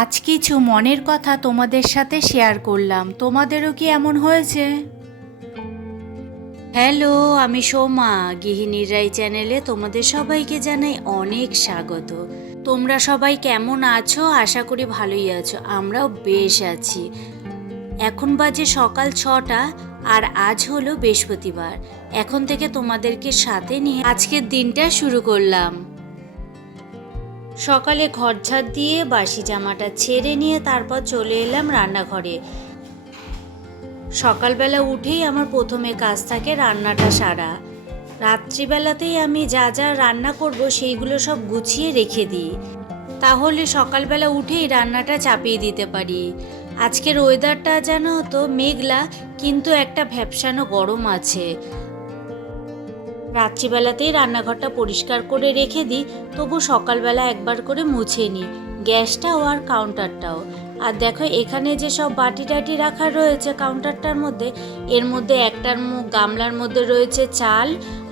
আজ কিছু মনের কথা তোমাদের সাথে শেয়ার করলাম। তোমাদেরও কি এমন হয়েছে? হ্যালো, আমি সোমা। গৃহিণীর রাই চ্যানেলে তোমাদের সবাইকে জানাই অনেক স্বাগত। তোমরা সবাই কেমন আছো? আশা করি ভালোই আছো। আমরাও বেশ আছি। এখন বাজে সকাল 6টা আর আজ হলো বৃহস্পতিবার। এখন থেকে তোমাদেরকে সাথে নিয়ে আজকের দিনটা শুরু করলাম। সকালে ঘরঝাড় দিয়ে বাসি জামাটা ছেড়ে নিয়ে তারপর চলে এলাম রান্নাঘরে। সকালবেলা উঠেই আমার প্রথমে কাজ থাকে রান্নাটা সারা। রাত্রিবেলাতেই আমি যা যা রান্না করব সেইগুলো সব গুছিয়ে রেখে দিই, তাহলে সকালবেলা উঠেই রান্নাটা চাপিয়ে দিতে পারি। আজকের ওয়েদারটা জানো তো মেঘলা, কিন্তু একটা ভ্যাপসানো গরম আছে। রাত্রিবেলাতেই রান্নাঘরটা পরিষ্কার করে রেখে দিই, তবু সকালবেলা একবার করে মুছে নিই, গ্যাসটাও আর কাউন্টারটাও। আর দেখো এখানে যে সব বাটি টাটি রাখা রয়েছে কাউন্টারটার মধ্যে, এর মধ্যে একটার গামলার মধ্যে রয়েছে চাল,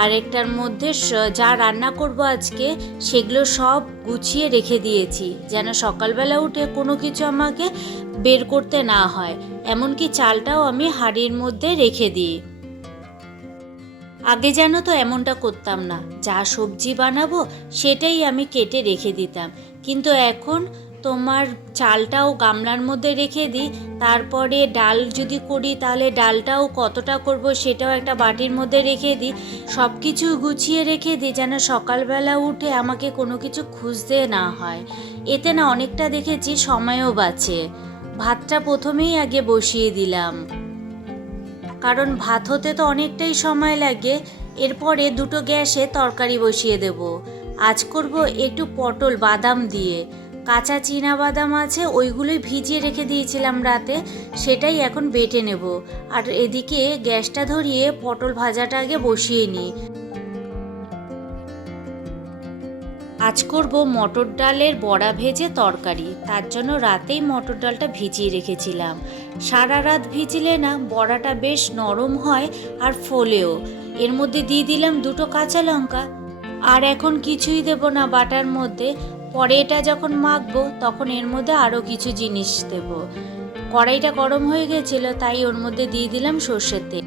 আর একটার মধ্যে যা রান্না করব আজকে সেগুলো সব গুছিয়ে রেখে দিয়েছি, যেন সকালবেলা উঠে কোনো কিছু আমাকে বের করতে না হয়। এমনকি চালটাও আমি হাঁড়ির মধ্যে রেখে দিই। আগে জানো তো এমনটা করতাম না, যা সবজি বানাবো সেটাই আমি কেটে রেখে দিতাম, কিন্তু এখন তোমার চালটাও গামলার মধ্যে রেখে দিই। তারপরে ডাল যদি করি তাহলে ডালটাও কতটা করব সেটাও একটা বাটির মধ্যে রেখে দিই। সব কিছু গুছিয়ে রেখে দিই যেন সকালবেলা উঠে আমাকে কোনো কিছু খুঁজতে না হয়। এতে না অনেকটা দেখেছি সময়ও বাঁচে। ভাতটা প্রথমেই আগে বসিয়ে দিলাম, কারণ ভাত হতে তো অনেকটাই সময় লাগে। এরপরে দুটো গ্যাসে তরকারি বসিয়ে দেব। আজ করব একটু পটল বাদাম দিয়ে। কাঁচা চীনা বাদাম আছে, ওইগুলোই ভিজিয়ে রেখে দিয়েছিলাম রাতে, সেটাই এখন বেটে নেব। আর এদিকে গ্যাসটা ধরিয়ে পটল ভাজাটা আগে বসিয়ে নিই। আজ করব মটর ডালের বড়া ভেজে তরকারি, তার জন্য রাতেই মটর ডালটা ভিজিয়ে রেখেছিলাম। সারা রাত ভিজলে না বড়াটা বেশ নরম হয় আর ফোলেও। এর মধ্যে দিয়ে দিলাম দুটো কাঁচা লঙ্কা। আর এখন কিছুই দেব না বাটার মধ্যে, পরে এটা যখন মাখবো তখন এর মধ্যে আরও কিছু জিনিস দেব। কড়াইটা গরম হয়ে গেছিল, তাই ওর মধ্যে দিয়ে দিলাম সর্ষের তেল।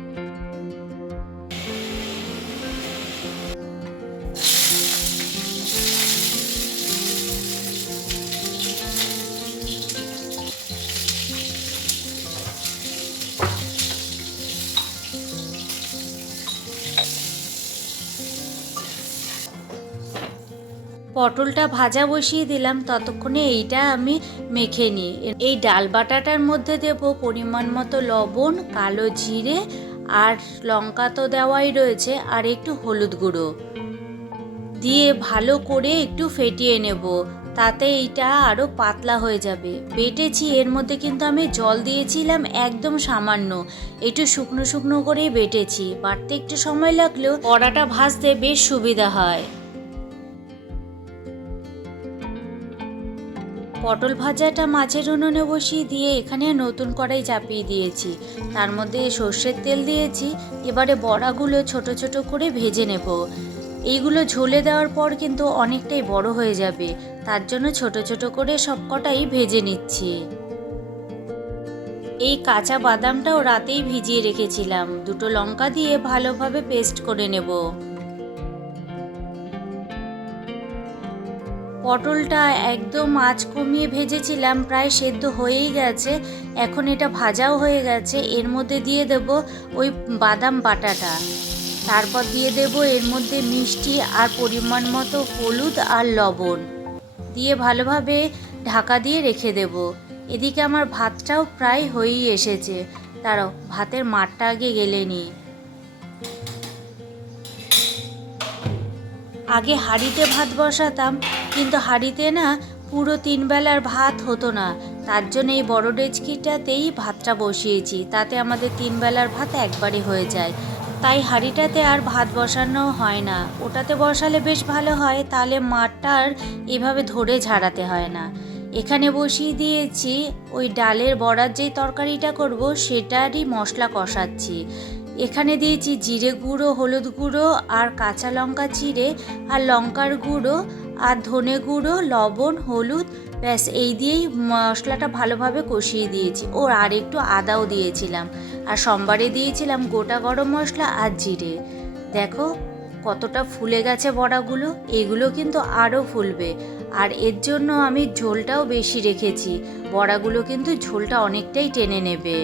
পটলটা ভাজা বসিয়ে দিলাম, ততক্ষণে এইটা আমি মেখে নিই। এই ডাল বাটাটার মধ্যে দেব পরিমাণ মতো লবণ, কালো জিরে, আর লঙ্কা তো দেওয়াই রয়েছে, আর একটু হলুদ গুঁড়ো দিয়ে ভালো করে একটু ফেটিয়ে নেব, তাতে এইটা আরও পাতলা হয়ে যাবে। বেটেছি, এর মধ্যে কিন্তু আমি জল দিয়েছিলাম একদম সামান্য, একটু শুকনো শুকনো করেই বেটেছি। বাটতে একটু সময় লাগলেও বড়াটা ভাজতে বেশ সুবিধা হয়। পটল ভাজাটা মাছের উনুনে বসিয়ে দিয়ে এখানে নতুন কড়াই চাপিয়ে দিয়েছি, তার মধ্যে সর্ষের তেল দিয়েছি। এবারে বড়াগুলো ছোট ছোট করে ভেজে নেব। এইগুলো ঝোলে দেওয়ার পর কিন্তু অনেকটাই বড় হয়ে যাবে, তার জন্য ছোট ছোট করে সব কটাই ভেজে নিচ্ছি। এই কাঁচা বাদামটাও রাতেই ভিজিয়ে রেখেছিলাম, দুটো লঙ্কা দিয়ে ভালোভাবে পেস্ট করে নেব। পটলটা একদম আঁচ কমিয়ে ভেজেছিলাম, প্রায় সেদ্ধ হয়েই গেছে। এখন এটা ভাজাও হয়ে গেছে। এর মধ্যে দিয়ে দেব ওই বাদাম বাটাটা, তারপর দিয়ে দেব এর মধ্যে মিষ্টি আর পরিমাণ মতো হলুদ আর লবণ দিয়ে ভালোভাবে ঢাকা দিয়ে রেখে দেব। এদিকে আমার ভাতটাও প্রায় হয়েই এসেছে। দাঁড়াও, ভাতের মারটা আগে গেলে নিই। আগে হাঁড়িতে ভাত বসাতাম, কিন্তু হাঁড়িতে না পুরো 3 বেলার ভাত হতো না, তার জন্য এই বড় ডেচকিটাতেই ভাতটা বসিয়েছি, তাতে আমাদের 3 বেলার ভাত একবারে হয়ে যায়। তাই হাঁড়িটাতে আর ভাত বসানো হয় না, ওটাতে বসালে বেশ ভালো হয়, তাহলে মাঠটা আর এভাবে ধরে ঝাড়াতে হয় না। এখানে বসিয়ে দিয়েছি ওই ডালের বড়ার যেই তরকারিটা করব সেটারই মশলা কষাচ্ছি। এখানে দিয়েছি জিরে গুঁড়ো, হলুদ গুঁড়ো আর কাঁচা লঙ্কা চিড়ে, আর লঙ্কার গুঁড়ো আর ধনে গুঁড়ো, লবণ, হলুদ, ব্যাস এই দিয়েই মশলাটা ভালোভাবে কষিয়ে দিয়েছি। আর একটু আদাও দিয়েছিলাম, আর সোমবারে দিয়েছিলাম গোটা গরম মশলা আর জিরে। দেখো কতটা ফুলে গেছে বড়াগুলো, এগুলো কিন্তু আরও ফুলবে। আর এর জন্য আমি ঝোলটাও বেশি রেখেছি, বড়াগুলো কিন্তু ঝোলটা অনেকটাই টেনে নেবে।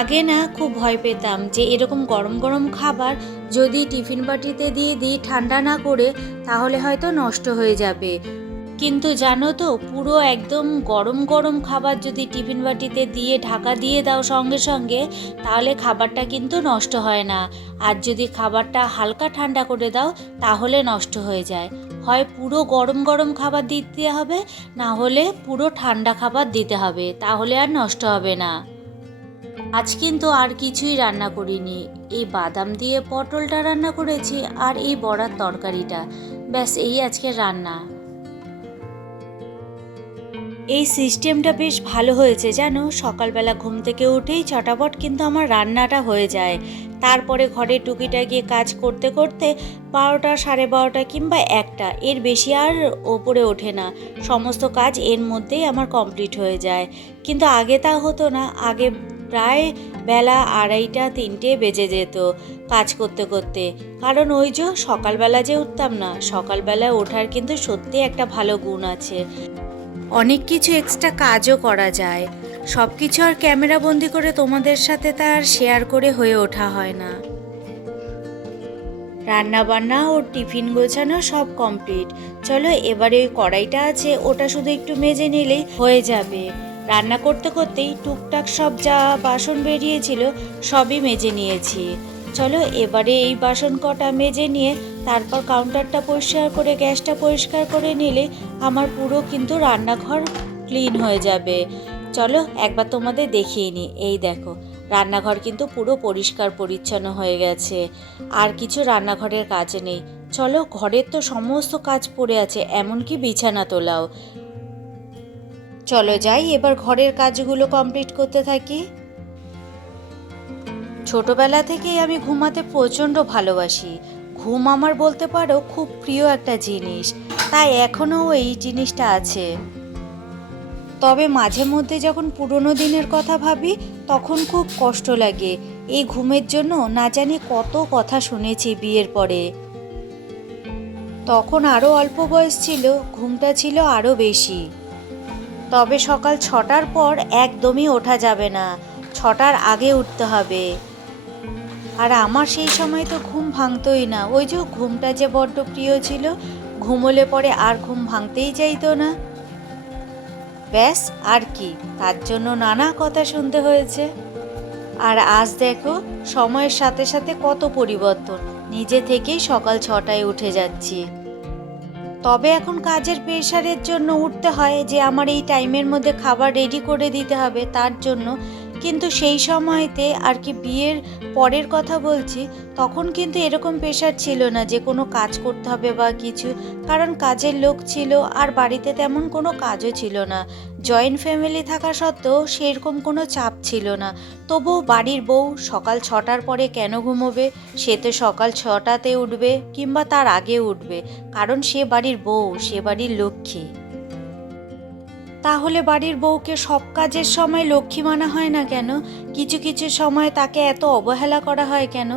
আগে না খুব ভয় পেতাম যে এরকম গরম গরম খাবার যদি টিফিন বাটিতে দিয়ে দিই ঠান্ডা না করে, তাহলে হয়তো নষ্ট হয়ে যাবে। কিন্তু জানো তো, পুরো একদম গরম গরম খাবার যদি টিফিন বাটিতে দিয়ে ঢাকা দিয়ে দাও সঙ্গে সঙ্গে, তাহলে খাবারটা কিন্তু নষ্ট হয় না। আর যদি খাবারটা হালকা ঠান্ডা করে দাও, তাহলে নষ্ট হয়ে যায়। হয় পুরো গরম গরম খাবার দিতে হবে, না হলে পুরো ঠান্ডা খাবার দিতে হবে, তাহলে আর নষ্ট হবে না। আজ কিন্তু আর কিছুই রান্না করিনি, এই বাদাম দিয়ে পটলটা রান্না করেছি আর এই বড়ার তরকারিটা, ব্যাস এই আজকের রান্না। এই সিস্টেমটা বেশ ভালো হয়েছে জানো, সকালবেলা ঘুম থেকে উঠেই চটাপট কিন্তু আমার রান্নাটা হয়ে যায়। তারপরে ঘরে টুকিটাকি কাজ করতে করতে 12টা, 12:30 কিংবা 1টা, এর বেশি আর ওপরে ওঠে না। সমস্ত কাজ এর মধ্যেই আমার কমপ্লিট হয়ে যায়। কিন্তু আগে তা হতো না, আগে প্রায় বেলা 2:30, 3টে বেজে যেত কাজ করতে করতে। কারণ ওই যে সকালবেলা যে উঠতাম না, সকালবেলায় ওঠার কিন্তু সত্যি একটা ভালো গুণ আছে, অনেক কিছু এক্সট্রা কাজও করা যায়। সব কিছু আর ক্যামেরা বন্দি করে তোমাদের সাথে তার শেয়ার করে হয়ে ওঠা হয় না। রান্না বান্না ও টিফিন গোছানো সব কমপ্লিট। চলো এবারে ওই কড়াইটা আছে, ওটা শুধু একটু মেজে নিলেই হয়ে যাবে। রান্না করতে করতেই টুকটাক সব যা বাসন বেরিয়েছিল সবই মেজে নিয়েছি। চলো এবারে এই বাসন কটা মেজে নিয়ে তারপর কাউন্টারটা পরিষ্কার করে গ্যাসটা পরিষ্কার করে নিলে আমার পুরো কিন্তু রান্নাঘর ক্লিন হয়ে যাবে। চলো একবার তোমাদের দেখিয়ে নিই। এই দেখো, রান্নাঘর কিন্তু পুরো পরিষ্কার পরিচ্ছন্ন হয়ে গেছে, আর কিছু রান্নাঘরের কাজ নেই। চলো, ঘরের তো সমস্ত কাজ পড়ে আছে, এমনকি বিছানা তোলাও। চলো যাই এবার ঘরের কাজগুলো কমপ্লিট করতে থাকি। ছোটবেলা থেকেই আমি ঘুমাতে প্রচণ্ড ভালোবাসি। ঘুম আমার বলতে পারো খুব প্রিয় একটা জিনিস, তাই এখনও এই জিনিসটা আছে। তবে মাঝে মধ্যে যখন পুরনো দিনের কথা ভাবি, তখন খুব কষ্ট লাগে। এই ঘুমের জন্য না জানি কত কথা শুনেছি বিয়ের পরে। তখন আরও অল্প বয়স ছিল, ঘুমটা ছিল আরও বেশি। তবে সকাল 6টার পর একদমই ওঠা যাবে না, 6টার আগে উঠতে হবে। আর আমার সেই সময় তো ঘুম ভাঙতোই না, ওই যে ঘুমটা যে বড্ড প্রিয় ছিল, ঘুমোলে পরে আর ঘুম ভাঙতেই চাইতো না। ব্যাস আর কি, তার জন্য নানা কথা শুনতে হয়েছে। আর আজ দেখো সময়ের সাথে সাথে কত পরিবর্তন, নিজে থেকেই সকাল 6টায় উঠে যাচ্ছি। তবে এখন কাজের প্রেশারের জন্য উঠতে হয় যে আমার এই টাইমের মধ্যে খাবার রেডি করে দিতে হবে, তার জন্য। কিন্তু সেই সময়তে আর কি বিয়ের পরের কথা বলছি, তখন কিন্তু এরকম প্রেশার ছিল না যে কোনো কাজ করতে হবে বা কিছু, কারণ কাজের লোক ছিল আর বাড়িতে তেমন কোনো কাজও ছিল না। জয়েন্ট ফ্যামিলি থাকা সত্ত্বেও সেরকম কোনো চাপ ছিল না। তবুও বাড়ির বউ সকাল 6টার পরে কেন ঘুমোবে? সে তো সকাল 6টাতে উঠবে কিংবা তার আগে উঠবে, কারণ সে বাড়ির বউ, সে বাড়ির লক্ষ্মী। তাহলে বাড়ির বউকে সব কাজের সময় লক্ষ্মী মানা হয় না কেন? কিছু কিছু সময় তাকে এত অবহেলা করা হয় কেন?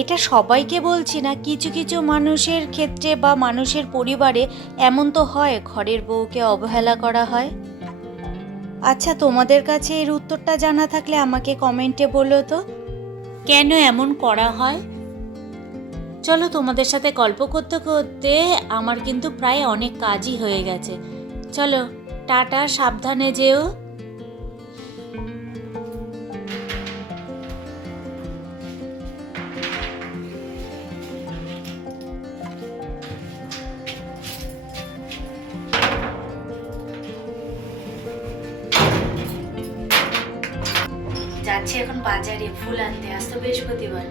এটা সবাইকে বলছি না, কিছু কিছু মানুষের ক্ষেত্রে বা মানুষের পরিবারে এমন তো হয়, ঘরের বউকে অবহেলা করা হয়। আচ্ছা, তোমাদের কাছে এর উত্তরটা জানা থাকলে আমাকে কমেন্টে বলো তো, কেন এমন করা হয়? চলো, তোমাদের সাথে গল্প করতে করতে আমার কিন্তু প্রায় অনেক কাজই হয়ে গেছে। চলো টাটা, সাবধানে যেও। যাচ্ছি এখন বাজারে ফুল আনতে, আজ তো বৃহস্পতিবার।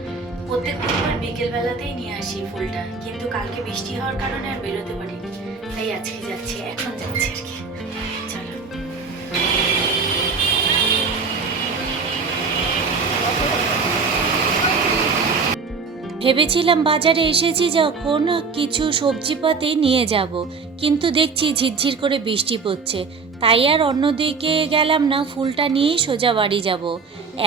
প্রত্যেক বুধবার বিকেল বেলাতেই নিয়ে আসি ফুলটা, কিন্তু কালকে বৃষ্টি হওয়ার কারণে আর বেরোতে পারিনি, তাই আজকে যাচ্ছি, এখন যাচ্ছি আর কি। চলো। ভেবেছিলাম বাজারে এসেছি যখন কিছু সবজিপাতি নিয়ে যাব, কিন্তু দেখছি ঝিরঝির করে বৃষ্টি পড়ছে, তাই আর অন্যদিকে গেলাম না, ফুলটা নিয়েই সোজা বাড়ি যাব।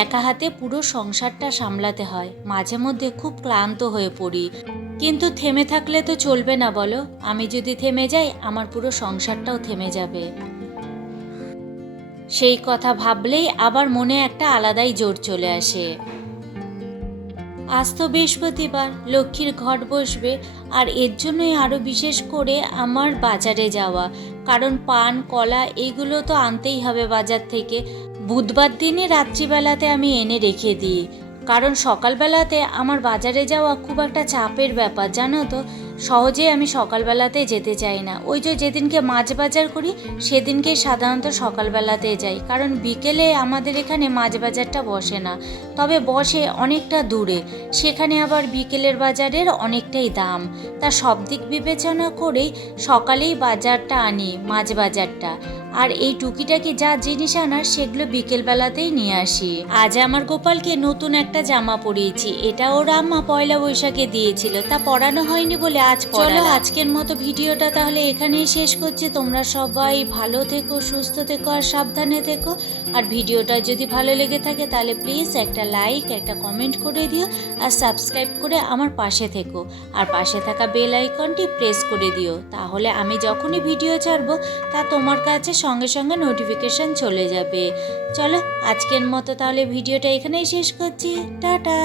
একা হাতে পুরো সংসারটা সামলাতে হয়, মাঝে মধ্যে খুব ক্লান্ত হয়ে পড়ি, কিন্তু থেমে থাকলে তো চলবে না বলো। আমি যদি থেমে যাই আমার পুরো সংসারটাও থেমে যাবে। সেই কথা ভাবলেই আবার মনে একটা আলাদাই জোর চলে আসে। আজ তো বৃহস্পতিবার, লক্ষ্মীর ঘট বসবে, আর এর জন্যই আরও বিশেষ করে আমার বাজারে যাওয়া, কারণ পান কলা এইগুলো তো আনতেই হবে বাজার থেকে। বুধবার দিনে রাত্রিবেলাতে আমি এনে রেখে দিই, কারণ সকালবেলাতে আমার বাজারে যাওয়া খুব একটা চাপের ব্যাপার, জানো তো। সহজে আমি সকালবেলাতে যেতে চাই না। ওই যে যেদিনকে মাছ বাজার করি সেদিনকেই সাধারণত সকালবেলাতে যাই, কারণ বিকেলে আমাদের এখানে মাছ বাজারটা বসে না, তবে বসে অনেকটা দূরে, সেখানে আবার বিকেলের বাজারের অনেকটাই দাম। তা সব দিক বিবেচনা করেই সকালেই বাজারটা আনি, মাছ বাজারটা। আর এই টুকিটাকি যা জিনিস আনার সেগুলো বিকেলবেলাতেই নিয়ে আসি। আজ আমার গোপালকে নতুন একটা জামা পরিয়েছি, এটা ওর আম্মা পয়লা বৈশাখে দিয়েছিল, তা পরানো হয়নি বলে আজ চলো আজকের মতো ভিডিওটা তাহলে এখানেই শেষ করছি। তোমরা সবাই ভালো থেকো, সুস্থ থেকো আর সাবধানে থেকো। আর ভিডিওটা যদি ভালো লেগে থাকে তাহলে প্লিজ একটা লাইক, একটা কমেন্ট করে দিও, আর সাবস্ক্রাইব করে আমার পাশে থেকো, আর পাশে থাকা বেল আইকনটি প্রেস করে দিও, তাহলে আমি যখনই ভিডিও ছাড়বো তা তোমার কাছে সঙ্গে সঙ্গে নোটিফিকেশন চলে যাবে। চলো আজকের মতো তাহলে ভিডিওটা এখানেই শেষ করছি, টাটা।